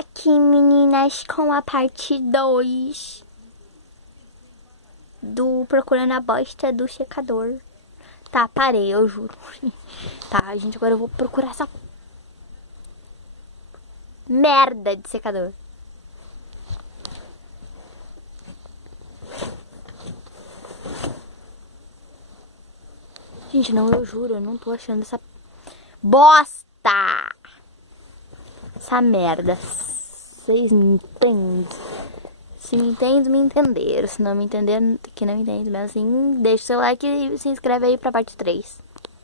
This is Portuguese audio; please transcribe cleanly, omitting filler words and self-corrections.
aqui, meninas, com a parte 2 do Procurando a Bosta do Secador. Tá, parei, eu juro. Tá, gente, agora eu vou procurar essa merda de secador. Gente, não, eu juro, eu não tô achando essa bosta. Essa merda. Vocês me entendem? Se me entende, me entenderam. Se não me entenderam, que não entende mesmo assim, deixa o seu like e se inscreve aí pra parte 3.